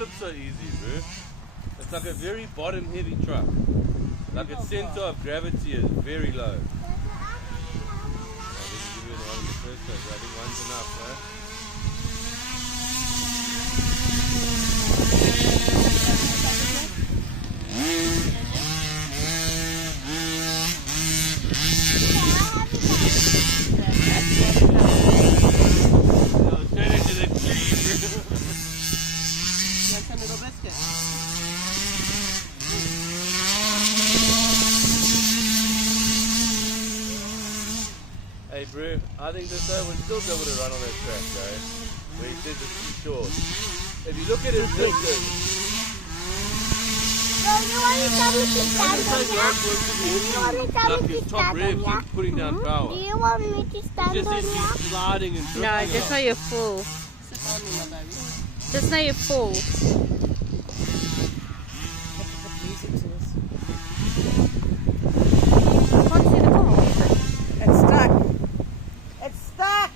flip so easy, bro. It's like a very bottom heavy truck. Like its center of gravity is very low. I didn't give you the one in the first place. I think one's enough, right? Turn into the tree, bro. That's a little biscuit. Hey bro, I think this guy would still be able to run on that track, guys. Where he says it's too short. If you look at his distance, No, you want to tell me to how stand does on that here? work with Do you want to tell like me to his top stand rev on here? keeps putting down power? Do you want me to stand Just on as here? he's sliding and drifting No, just along. now you're full. Sit on me, my baby. Just now you're full.